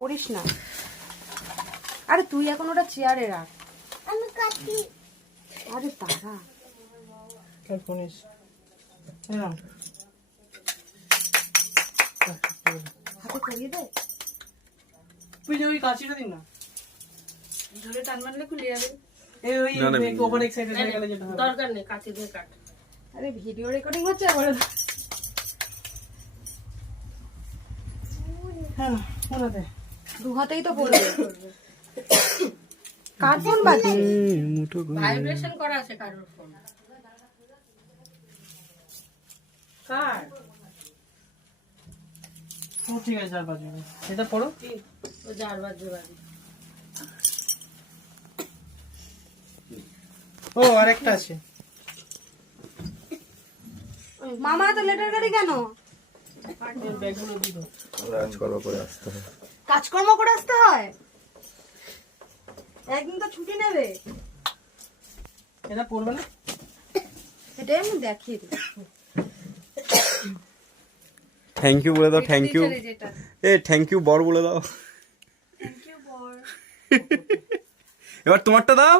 করিস না। আরে তুই এখন ওটা চেয়ারে রাখ। আমি কাটি। আরে তারা কাট ফোনিস হাতে করিয়ে দে। তুই ওই কাঁচিটা দিন না, ধরে টান মারলে খুলে যাবে। এই ওই ওভার এক্সাইটেড হয়ে গেলে যেটা হয়। দরকার নেই, কাটি দিয়ে কাট। আরে ভিডিও রেকর্ডিং হচ্ছে বলে। হ্যাঁ ওনাতে দু হাতেই তো পড়বে। কার ফোন বাজে? ভাইব্রেশন করা আছে কারোর ফোন। কার? ও ঠিক আছে, 4-5 মিনিট এটা পড়ো। ও যার বাজে বাজে। ও আরেকটা আছে। মামা তো লেটার গাড়ি কেন? ব্যাগগুলো দিও। কাজকর্ম করে আসতে হবে। কাজকর্ম করে আসতে হয়, একদিন তো ছুটি নেবে। এটা পড়বে না? এটাই আমি দেখিয়ে দিই। থ্যাংক ইউ বলে দাও, থ্যাংক ইউ। যেটা এ থ্যাংক ইউ বর বলে দাও। থ্যাংক ইউ বর। এবার তোমারটা দাও।